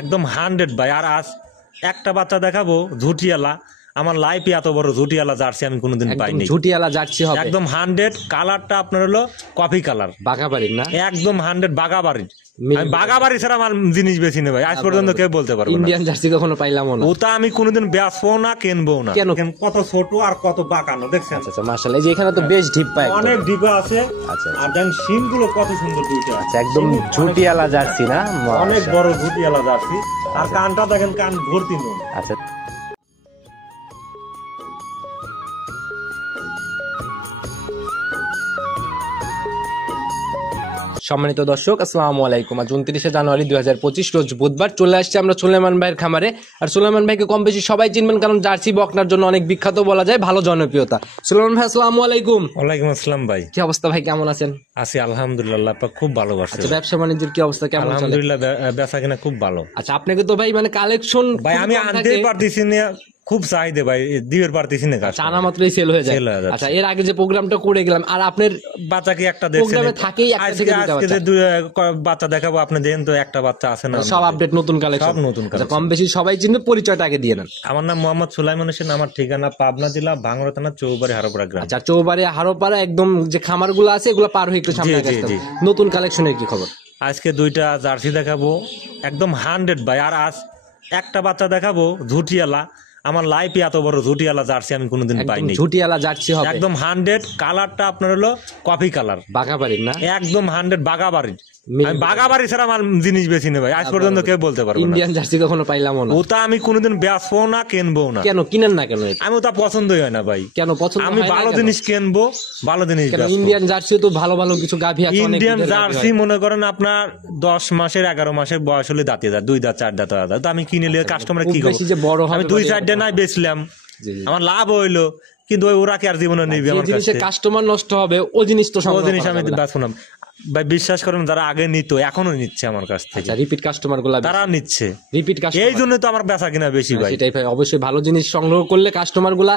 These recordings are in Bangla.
একদম 100 ভাই। আর আজ একটা বাচ্চা দেখাবো ঝুটিয়ালা, আমার লাইফে এত বড় ঝুটিয়ালা জার্সি আমি কোনোদিন পাইনি। ঝুটিয়ালা জার্সি হবে একদম 100। কালারটা আপনার হলো কফি কালার, বাঘাবাড়ির না? একদম 100 বাগাবাড়ির। আমি বাগাবাড়ি ছাড়া আমার জিনিস বেশি নেই ভাই, আজ পর্যন্ত কেউ বলতে পারবে না। ইন্ডিয়ান জার্সি কখনো পাইলাম না, ওটা আমি কোনোদিন বেচবো না, কিনবো না। কেন? কত ছোট আর কত বাঁকানো দেখছেন। আচ্ছা মাশাআল্লাহ, এই যে এখানে তো বেশ ডিপ পায়, অনেক ডিপা আছে। আচ্ছা আর দেন সিম গুলো কত সুন্দর দুইটা। আচ্ছা, একদম ঝুটিয়ালা জার্সি না? অনেক বড় ঝুটিয়ালা জার্সি। আর কানটা দেখেন, কান ভর্তি নুন। আচ্ছা সম্মানিত দর্শক, আসসালামু আলাইকুম। আজ 29 জানুয়ারি 2025 রোজ বুধবার চলে আসছে আমরা সুলাইমান ভাইয়ের খামারে। আর সুলাইমান ভাইকে কম বেশি সবাই চিনবেন, কারণ জার্সি বকনার জন্য অনেক বিখ্যাত বলা যায়, ভালো জনপ্রিয়তা। সুলাইমান ভাই আসসালামু আলাইকুম। ওয়ালাইকুম আসসালাম ভাই। কি অবস্থা ভাই, কেমন আছেন? আছি আলহামদুলিল্লাহ, আপনি খুব ভালোবাসেন। আচ্ছা, ব্যবসা বাণিজ্যের কি অবস্থা, কেমন চলে? আলহামদুলিল্লাহ, বেচা কিনা খুব ভালো। আচ্ছা, আপনাকে তো ভাই মানে কালেকশন ভাই আমি আনতেই পারতেছি না, খুব চাহিদা ভাই, দিবের পারতেছি না। জানা মাত্রই সেল হয়ে যায়। আচ্ছা, এর আগে যে প্রোগ্রামটা করে গেলাম, আর আপনার বাচ্চা কি একটা দেখছেন? প্রোগ্রামে থাকেই একটা থেকে দুটো আজকে যে বাচ্চা দেখাবো, আপনি দেখেন তো একটা বাচ্চা আছে না? সব আপডেট, নতুন কালেকশন, সব নতুন কালেকশন। কম বেশি সবাই চিনবে, পরিচয়টা আগে দিয়ে নেন। আমার নাম মোহাম্মদ সুলাইমান হোসেন, আমার ঠিকানা পাবনা জেলা ভাঙ্গুড়া থানা চৌবাড়ি হারোপাড়া গ্রাম। আচ্ছা, চৌবাড়ি হারোপাড়া একদম যে খামারগুলো আছে এগুলো পার হয়ে একটু সামনে আসতে। নতুন কালেকশনের কি খবর? আজকে দুইটা জার্সি দেখাবো, একদম 100 ভাই। আর আজ একটা বাচ্চা দেখাবো ঝুটিয়ালা, আমার লাইফে এত বড় ঝুটিয়ালা জার্সি আমি কোনোদিন পাইনি। ঝুটিয়ালা জার্সি হবে একদম 100। কালারটা আপনার হলো কফি কালার, বাঘাবাড়ির না? একদম 100 বাগাবাড়ির। আমি বাগাবাড়ি ছাড়া আমার জিনিস বেশি নেই ভাই, আজ পর্যন্ত কেউ বলতে পারবে না। ইন্ডিয়ান জার্সি কখনো পাইলাম না, ওটা আমি কোনোদিন বেচবো না, কিনবো না। কেন কিনেন না? কেন? আমি ওটা পছন্দই হয় না ভাই। কেন পছন্দ? আমি ভালো জিনিস কিনবো, ভালো জিনিস বেচবো। ইন্ডিয়ান জার্সি তো ভালো ভালো কিছু গাভী আছে। ইন্ডিয়ান জার্সি মনে করেন আপনার 10 মাসের 11 মাসের বয়স হলে দাঁতে যায়, 2 দাঁত 4 দাঁত হয়। তো আমি কিনে নিলে কাস্টমার কি করবো? আমি 2-4 নাই বেচলাম, আমার লাভ হইলো, কিন্তু ওরা কি আর জীবনে নিবে আমার কাছে? কাস্টমার নষ্ট হবে, ও জিনিস তো ও জিনিস আমি বেচবো না ভাই। বিশ্বাস করেন, যারা আগে নিত এখনো নিচ্ছে আমার কাছ থেকে। রিপিট কাস্টমার গুলা তারা নিচ্ছে, রিপিট কাস্টমার। এই জন্য তো আমার বেচা কিনা বেশি ভাই। সেটাই ভাই, অবশ্যই ভালো জিনিস সংগ্রহ করলে কাস্টমার গুলা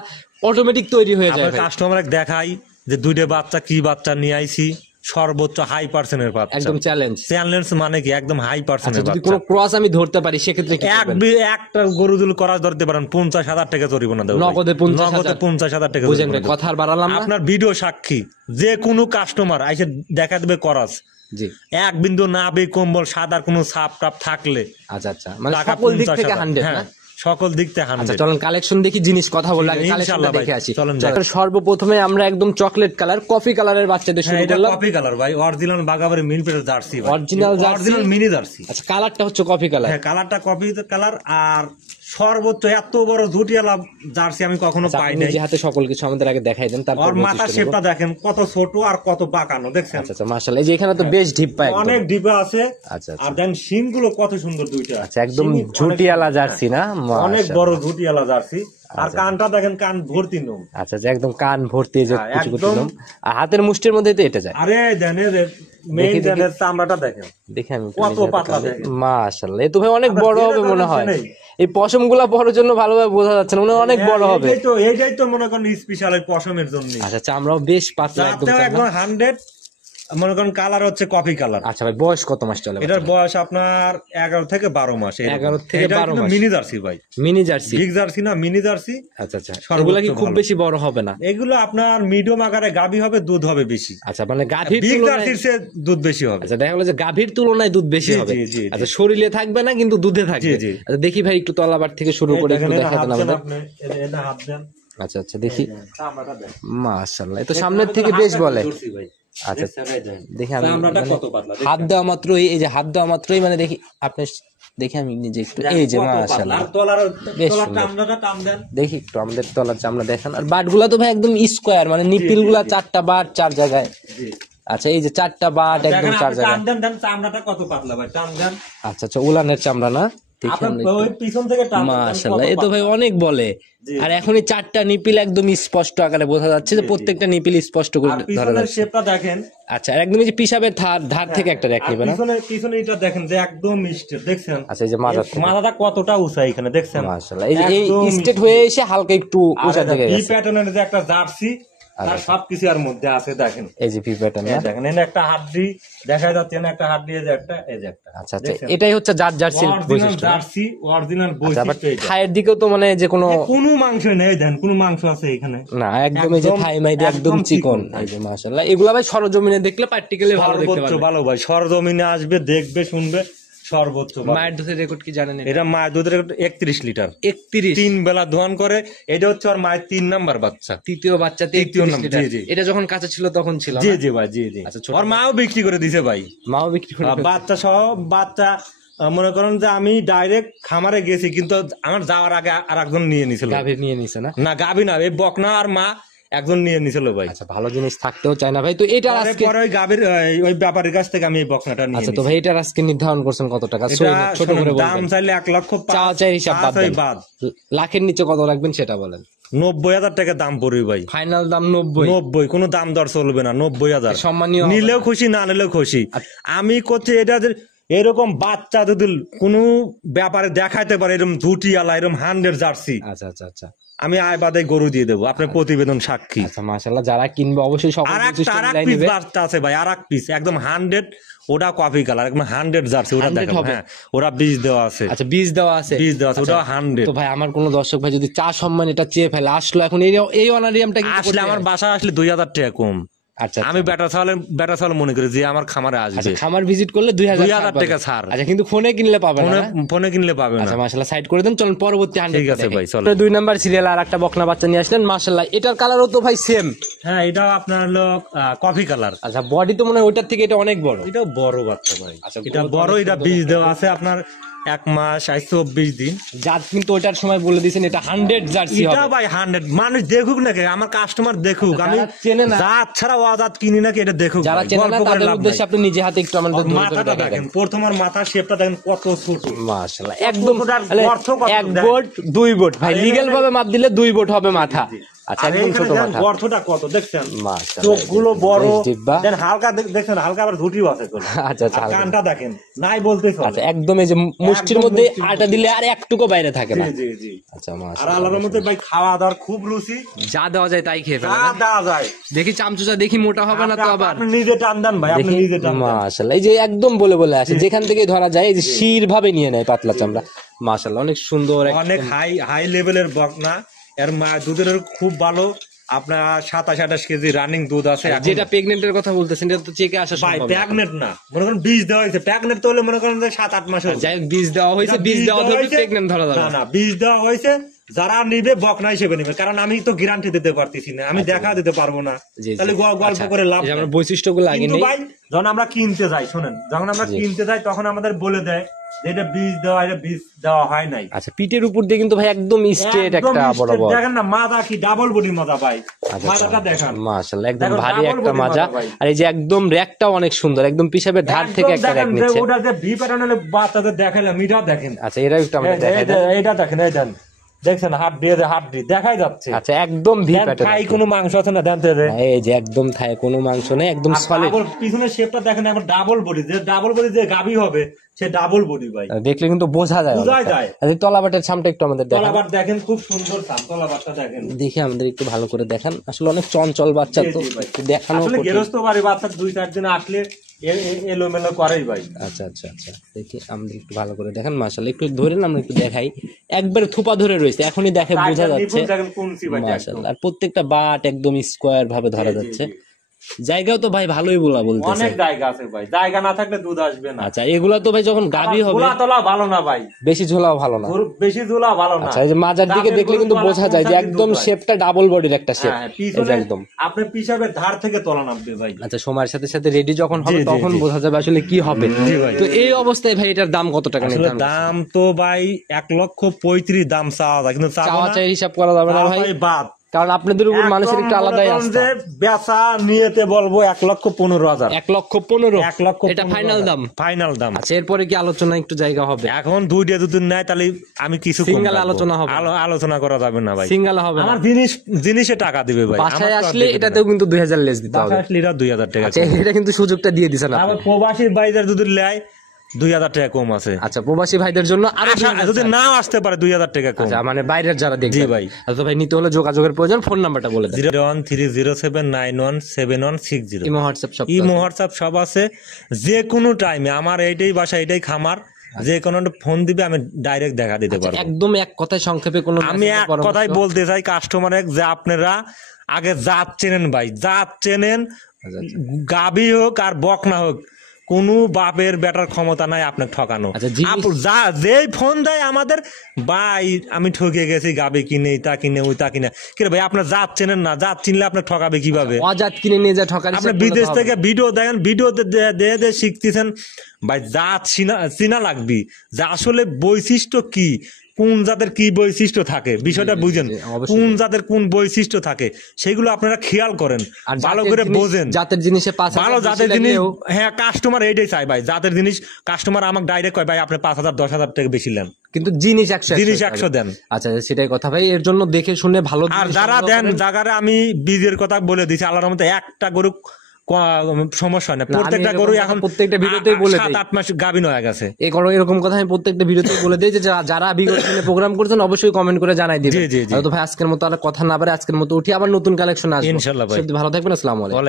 অটোমেটিক তৈরি হয়ে যায়। কাস্টমার দেখাই যে দুইটা বাচ্চা, কি বাচ্চা নিয়ে আইছি, সর্বোচ্চ হাই পার্সেন্টের বাচ্চা, একদম চ্যালেঞ্জ। চ্যালেঞ্জ মানে কি? একদম হাই পার্সেন্টের বাচ্চা। যদি কোনো ক্রস আমি ধরতে পারি সেক্ষেত্রে কি করবেন? একটা গরু দুল ক্রস ধরতে পারেন 50,000 টাকা জরিমানা দেব। নগদে 50,000 টাকা। বুঝেন ভাই, কথা আর বাড়ালাম না। আপনার ভিডিও সাক্ষী, যে কোনো কাস্টমার আইসে দেখা দেবে ক্রস, জি, এক বিন্দু নাভি কম্বল সাদার কোনো ছাপ টাপ থাকলে। আচ্ছা আচ্ছা, মানে সকল দিক থেকে 100 না? সকল দিক থেকে 100। চলেন কালেকশন দেখি, জিনিস কথা বললাম, কালেকশনটা দেখে আসি। সর্বপ্রথমে আমরা একদম চকলেট কালার, কফি কালারের বাচ্চাদের শুরু করলাম। কফি কালার ভাই, অরিজিনাল বাগাবাড়ি মিল পেটের জার্সি, অরিজিনাল মিনি জার্সি। আচ্ছা, কালারটা হচ্ছে কফি কালার? হ্যাঁ, কালারটা কফি কালার। আর সর্বোচ্চ এত বড় ঝুটিয়ালা জার্সি আমি কখনো পাই নাই। হাতে সকল কিছু আমাদের আগে দেখাই দেন, তারপর মাথার শেপটা দেখেন কত ছোট আর কত বাঁকানো দেখছেন। আচ্ছা মাশাআল্লাহ, এই যে এখানে তো বেশ ডিপ পায়, অনেক ডিপা আছে। আচ্ছা, আর দেন সিম গুলো কত সুন্দর দুইটা। আচ্ছা, একদম ঝুটিয়ালা জার্সি না? অনেক বড় ঝুটিয়ালা জার্সি। আর কানটা দেখেন, কান ভর্তি নুন। আচ্ছা, একদম কান ভর্তি, যে কুচি কুচি নুন। আর হাতের মুষ্টির মধ্যে তো এটা যায়। আরে দেন মেইন দেনের চামড়াটা দেখেন, দেখি আমি কত পাতলা দেখেন। মাশাআল্লাহ, এ তো ভাই অনেক বড় হবে মনে হয়। এই পশম গুলা বড় জন্য ভালোভাবে বোঝা যাচ্ছে না, অনেক বড় হবে। এইটাই তো মনে করেন স্পেশাল এই পশমের জন্য। আচ্ছা, চামড়াও বেশ পাতলা, একদম 100। মনে করেন কালার হচ্ছে কফি কালার। আচ্ছা ভাই, বয়স কত মাস চলে? এটার বয়স আপনার 11 থেকে 12 মাস। 11 থেকে 12 মাস। মিনি জার্সি ভাই, মিনি জার্সি, বিগ জার্সি না, মিনি জার্সি। আচ্ছা আচ্ছা, এগুলা কি খুব বেশি বড় হবে না? এগুলো আপনার মিডিয়াম আকারে গাভী হবে, দুধ হবে বেশি। আচ্ছা, মানে গাভীর বিগ জার্সির চেয়ে দুধ বেশি হবে। আচ্ছা, দেখা গেল যে গাভীর তুলনায় দুধ বেশি হবে। আচ্ছা, শরীরে থাকবে না কিন্তু দুধে থাকবে। আচ্ছা, দেখি ভাই একটু তলাবার থেকে শুরু করে একটু দেখা দেন আমাদের। আচ্ছা আচ্ছা, দেখি। মাশাআল্লাহ, এই তো সামনের থেকে বেশ বলে। আচ্ছা, দেখি আমি হাত দেওয়া মাত্রই, এই যে হাত দেওয়া মাত্রই মানে দেখি আপনি, দেখি আমি নিজে একটু, এই যে মাশাআল্লাহ বেশ সুন্দর। দেখি একটু আমাদের তলার চামড়া দেখান। আর বাট গুলা তো ভাই একদম স্কোয়ার, মানে নিপিল গুলা 4টা বাট 4 জায়গায়। আচ্ছা, এই যে 4টা বাট একদম 4 জায়গায়। চামড়াটা কত পাতলা ভাই, টান দেন। আচ্ছা আচ্ছা, উলানের চামড়া না? মাশাআল্লাহ, এ তো ভাই অনেক বলে। আর এখন এই 4টা নিপিল একদম স্পষ্ট আকারে বোঝা যাচ্ছে, যে প্রত্যেকটা নিপিল স্পষ্ট করে ধরা যাচ্ছে। শেপটা দেখেন। আচ্ছা, একদম এই যে পিসাবের ধার থেকে একটা দেখ নিবে না? পিছনে এটা দেখেন যে একদম স্ট্রেট দেখছেন। আচ্ছা, এই যে মাথাটা কতটা উঁচা এখানে দেখছেন। মাশাআল্লাহ, এই যে এই স্ট্রেট হয়ে এসে হালকা একটু উঁচা দিকে গেছে। এই প্যাটার্নের যে একটা জার্সি, তার সবকিছু এর মধ্যে আছে দেখেন। এই যে ভি প্যাটার্ন দেখেন, এখানে একটা হাড্ডি দেখা যাচ্ছে, এখানে একটা হাড্ডি, এই যে একটা, এই যে একটা। আচ্ছা আচ্ছা, এটাই হচ্ছে জার্সি বৈশিষ্ট্য, জার্সি অরিজিনাল বৈশিষ্ট্য। থাইয়ের দিকেও তো মানে যে কোনো মাংস নেই, দেন কোনো মাংস আছে এখানে না, একদম এই যে থাই মাইদি একদম চিকন। এই যে মাশাআল্লাহ, এগুলা ভাই সরজমিনে দেখলে প্র্যাকটিক্যালি ভালো দেখতে পারবে। ভালো ভাই, সরজমিনে আসবে, দেখবে, শুনবে, সর্বোচ্চ। মায়ের দুধের রেকর্ড কি জানেন? এটা মায়ের দুধের রেকর্ড 31 লিটার, 31, 3 বেলা দোয়ান করে। এটা হচ্ছে আর মায়ের 3 নাম্বার বাচ্চা, তৃতীয় বাচ্চা, 33 লিটার। এটা যখন কাঁচা ছিল তখন ছিল? জি জি ভাই, জি জি। আর মাও বিক্রি করে দিছে ভাই, মাও বিক্রি করে, বাচ্চা সহ। বাচ্চা মনে করেন যে আমি ডাইরেক্ট খামারে গেছি, কিন্তু আমার যাওয়ার আগে আর একজন নিয়ে নিছিল। গাভী নিয়ে নিছে না? না, গাভী না, এই বকনা আর মা একজন নিয়ে নিছিল ভাই। আচ্ছা, ভালো জিনিস থাকতেও চায় না ভাই। তো এটা আজকে পরে ওই গাভীর ওই ব্যাপারীর কাছ থেকে আমি এই বকনাটা নিয়ে। আচ্ছা, তো ভাই এটার আজকে নির্ধারণ করছেন কত টাকা? ছোট করে দাম চাইলে 1 লক্ষ, চাওয়া চাই হিসাব বাদ, লাখের নিচে কত রাখবেন সেটা বলেন। 90,000 টাকা দাম পড়বে ভাই, ফাইনাল দাম 90। 90, কোনো দাম দর চলবে না। 90,000 সম্মানীয়, নিলেও খুশি, না নিলেও খুশি। আমি করছি এটা যে এরকম বাচ্চা যদি কোনো ব্যাপারে দেখাইতে পারে, এরকম দুটি আলা, এরকম 100 জার্সি, আচ্ছা আচ্ছা আচ্ছা, আমি আয় বাদে গরু দিয়ে দেবো, আপনার প্রতিবেদন সাক্ষী। আচ্ছা মাশাআল্লাহ, যারা কিনবে অবশ্যই সকল পিস বাচ্চা আছে ভাই, আর এক পিস একদম 100, ওটা কফি কালার, একদম 100 জার্সি, ওটা দেখো। হ্যাঁ, ওরা বীজ দেওয়া আছে। আচ্ছা, বীজ দেওয়া আছে, বীজ দেওয়া আছে, ওটা 100। তো ভাই আমার কোন দর্শক ভাই যদি চা সম্মান এটা চেয়ে ফেলে, আসলো এখন এই অনারিয়ামটা আসলে আমার বাসায় আসলে 2,000 টাকা কম। আচ্ছা, আমি বেটা চাল মনে করি যে আমার খামারে আসবে, খামার ভিজিট করলে 2,000 টাকা ছাড়। আচ্ছা, কিন্তু ফোনে কিনলে পাবেন না? ফোনে কিনলে পাবেন না। আচ্ছা মাশাআল্লাহ, সাইড করে দেন, চলুন পরবর্তী 100। ঠিক আছে ভাই, চলো। 2 নাম্বার সিরিয়াল আর একটা বকনা বাচ্চা নিয়ে আসলেন, মাশাআল্লাহ। এটার কালারও তো ভাই সেম? হ্যাঁ, এটাও আপনার হলো কফি কালার। আচ্ছা, বডি তো মনে হয় ওটার থেকে এটা অনেক বড়। এটাও বড় বাচ্চা ভাই, এটা বড়। এটা বীজ দেওয়া আছে আপনার 1 মাস 24 দিন। জাত কিন্তু ওইটার সময় বলে দিয়েছেন এটা 100 জার্সি হবে। এটা ভাই 100, মানুষ দেখুক নাকি, আমার কাস্টমার দেখুক, আমি জাত ছাড়া অজাত কিনি নাকি, এটা দেখুক। যারা চেনে না তাদের উদ্দেশ্যে আপনি নিজে হাতে একটু আমাদের মাথাটা দেখেন, প্রথম আর মাথার শেপটা দেখেন কত ছোট। মাশাআল্লাহ, একদম 1 বোট 2 বোট ভাই, লিগ্যাল ভাবে মাপ দিলে 2 বোট হবে মাথা। আচ্ছা, একদম ছোট মাথা, গর্তটা কত দেখছেন, মাশাআল্লাহ, চোখগুলো বড়, দেন হালকা দেখছেন, হালকা আবার ঝুটিও আছে। আচ্ছা আচ্ছা, কানটা দেখেন, নাই বলতেছ। আচ্ছা, একদম এই যে মুষ্টির মধ্যে আটা দিলে আর একটুকু বাইরে থাকে না। জি জি। আচ্ছা মাশাআল্লাহ, আর আল্লাহর মধ্যে ভাই খাওয়া দাওয়ার খুব রুচি, যা দেওয়া যায় তাই খেয়ে ফেলে। যা দেওয়া যায়, দেখি চামচুচা দেখি মোটা হবে না তো আবার। আপনি নিজে টান দেন ভাই, আপনি নিজে টান দেন। মাশাআল্লাহ, এই যে একদম বলে আসে, যেখান থেকে ধরা যায় এই যে শির ভাবে নিয়ে নেয় পাতলা চামড়া। মাশাআল্লাহ, অনেক সুন্দর, অনেক হাই লেভেলের বকনা। এর মা দুধের খুব ভালো, আপনার 27-28 কেজি রানিং দুধ আছে। যেটা প্রেগনেন্টের কথা বলতেছেন এটা তো চেকে আসা সম্ভব না। প্রেগনেন্ট না, মনে করেন বীজ দেওয়া হয়েছে। প্রেগনেন্ট তো হলে মনে করেন যে 7-8 মাস হয়েছে। যাই বীজ দেওয়া হয়েছে, বীজ দেওয়া হলে প্রেগনেন্ট ধরা যাবে না। বীজ দেওয়া হয়েছে, যারা নিবে বকনা হিসেবে নিবে, কারণ আমি তো গ্যারান্টি দিতে পারতেছি না, আমি দেখা দিতে পারবো না, তাহলে গল্প করে লাভ। আমরা বৈশিষ্ট্যগুলো আগে নেই ভাই। যখন আমরা কিনতে যাই, শোনেন, যখন আমরা কিনতে যাই তখন আমাদের বলে দেয় এটা বীজ দেওয়া, এটা বীজ দেওয়া হয় নাই। আচ্ছা, পিঠের উপর দিয়ে কিন্তু ভাই একদম স্ট্রেট একটা বড় বড়, দেখেন না মাজা কি ডাবল বডি মাজা ভাই, মাজাটা দেখেন মাশাআল্লাহ, একদম ভারী একটা মাজা। আর এই যে একদম র‍্যাকটাও অনেক সুন্দর, একদম পিছাবের ধার থেকে একটা র‍্যাক নিচ্ছে। ওটা যে ভি প্যাটার্নের বাচ্চাদের দেখাইলাম, এটা দেখেন। আচ্ছা, এটা একটু আমরা দেখাই দেন। এটা দেখেন, এই দেন, দেখছেন হাত দিয়ে দেখাই যাচ্ছে। আচ্ছা, একদম ভি প্যাটার্ন, থাই কোনো মাংস আছে না, দেনতে রে। এই যে একদম থাই কোনো মাংস নেই, একদম সলিড। পিছনের শেপটা দেখেন, আমার ডাবল বডি, যে ডাবল বডি যে গাবি হবে সে ডাবল বডি ভাই, দেখলে কিন্তু বোঝা যায়। আচ্ছা, তলাবাটের ছামটা একটু আমাদের দেখেন। তলাবাট দেখেন, খুব সুন্দর ছাম, তলাবাটটা দেখেন। দেখি আমাদের একটু ভালো করে দেখেন, আসলে অনেক চঞ্চল বাচ্চা তো দেখানো। আসলে গৃহস্থ বাড়ি বাচ্চা 2-4 দিন আসলে এলোমেলো করেই ভাই। আচ্ছা আচ্ছা আচ্ছা, দেখি আমাদের একটু ভালো করে দেখেন। মাশাআল্লাহ, একটু ধরেন, আমরা একটু দেখাই। একবার থোপা ধরে রয়েছে, এখনই দেখে বোঝা যাচ্ছে। মাশাআল্লাহ, আর প্রত্যেকটা বাট একদম স্কোয়ার ভাবে ধরা যাচ্ছে। জায়গাও তো ভাই ভালোই বলতেছে, অনেক জায়গা আছে ভাই, জায়গা না থাকলে দুধ আসবে না। আচ্ছা, এগুলা তো ভাই যখন গাবি হবে, ঝোলা তোলা ভালো না ভাই, বেশি ঝোলাও ভালো না, বেশি ঝোলা ভালো না। আচ্ছা, এই যে মাজার দিকে দেখলে কিন্তু বোঝা যায় যে একদম শেপটা ডাবল বডির একটা শেপ, একদম আপনি পিছাবের ধার থেকে তলা নামবে ভাই। আচ্ছা, সময়ের সাথে সাথে রেডি যখন হবে তখন বোঝা যাবে আসলে কি হবে। তো এই অবস্থায় ভাই এটার দাম কত টাকা নিতে হবে? দাম তো ভাই 1,35,000 দাম চাওয়া যায়, কিন্তু চাওয়া চাই হিসাব করা যাবে না ভাই, বাদ। কারণ আপনাদের উপর মানুষের একটু আলাদাই আস্থা। বেচা নিয়েতে বলবো 1,15,000। 1,15,000 এটা ফাইনাল দাম? ফাইনাল দাম। আচ্ছা, এরপরে কি আলোচনা একটু জায়গা হবে? এখন দুইটা দুদিন নাই, তাহলে আমি কিছু সিঙ্গেল আলোচনা হবে? আলোচনা করা যাবে না ভাই, সিঙ্গেল হবে না। আমার জিনিসে টাকা দিবে ভাই, বাসায় আসলে এটাতেও কিন্তু 2,000 লেস দিতে হবে। বাসায় আসলে 2,000 টাকা। এটা কিন্তু সুযোগটা দিয়ে দিছেন আপনি। প্রবাসীর বাইরে যদি লেয় 2000 টাকা কম আছে। আচ্ছা, প্রবাসী ভাইদের জন্য আরো যদি নাও আসতে পারে 2000 টাকা কম। মানে বাইরের যারা দেখবে। জি ভাই। তো ভাই নিতে হলে যোগাযোগের প্রয়োজন, ফোন নাম্বারটা বলে দেন। 01307917160। ইমো হোয়াটসঅ্যাপ সব আছে। যে কোনো টাইমে আমার এইটাই বাসা, এইটাই খামার, যে কোনো ফোন দিবে আমি ডাইরেক্ট দেখা দিতে পারবো। একদম এক কথায় সংক্ষেপে কোনো, আমি এক কথাই বলতে চাই কাস্টমারের, যে আপনারা আগে জাত চেনেন ভাই, জাত চেনেন। গাবি হোক আর বকনা হোক, কোন বাপের বেটার ক্ষমতা নাই আপনার ঠকানো। যে ফোন দেয় আমাদের, ভাই আমি ঠকে গেছি, গাবি কিনে তা কিনে ওই তা কিনে, কি ভাই আপনার জাত চেনেন না, জাত চিনলে আপনার ঠকাবে কিভাবে? অজাত কিনে নিয়ে যা ঠকান। আপনি বিদেশ থেকে ভিডিও দেখেন, ভিডিওতে দিয়ে শিখতেছেন ভাই, জাত চিনা লাগবি, যে আসলে বৈশিষ্ট্য কি, কোন জাতের কি বৈশিষ্ট্য থাকে, বিষয়টা বুঝেন, কোন জাতের কোন বৈশিষ্ট্য থাকে, সেগুলো আপনারা খেয়াল করেন, ভালো করে বোঝেন। জাতের জিনিসে ভালো জাতের জিনিস, হ্যাঁ কাস্টমার এইটাই চাই ভাই, জাতের জিনিস। কাস্টমার আমাকে ডাইরেক্ট কয় ভাই আপনি 5000 10,000 টাকা বেশি নেন, কিন্তু জিনিস 100 দেন। আচ্ছা, সেটাই কথা ভাই, এর জন্য দেখে শুনে ভালো। আর যারা দেন জায়গায়, আমি বীজের কথা বলে দিচ্ছি, আল্লাহর রহমতে একটা গরু সমস্যা নেই, প্রত্যেকটা গরু এখন প্রত্যেকটা ভিডিওতেই বলে 7-8 মাস গাভিন হয়ে গেছে। এরকম কথা আমি প্রত্যেকটা ভিডিওতেই বলে দিই, যে যারা বিগত দিনে প্রোগ্রাম করছেন অবশ্যই কমেন্ট করে জানাই দিবেন। তো ভাই আজকের মতো আর কথা না বাড়ে, আজকের মতো উঠি, আবার নতুন কালেকশন আসবে ইনশাআল্লাহ। ভাই ভালো থাকবেন, আসসালামু আলাইকুম।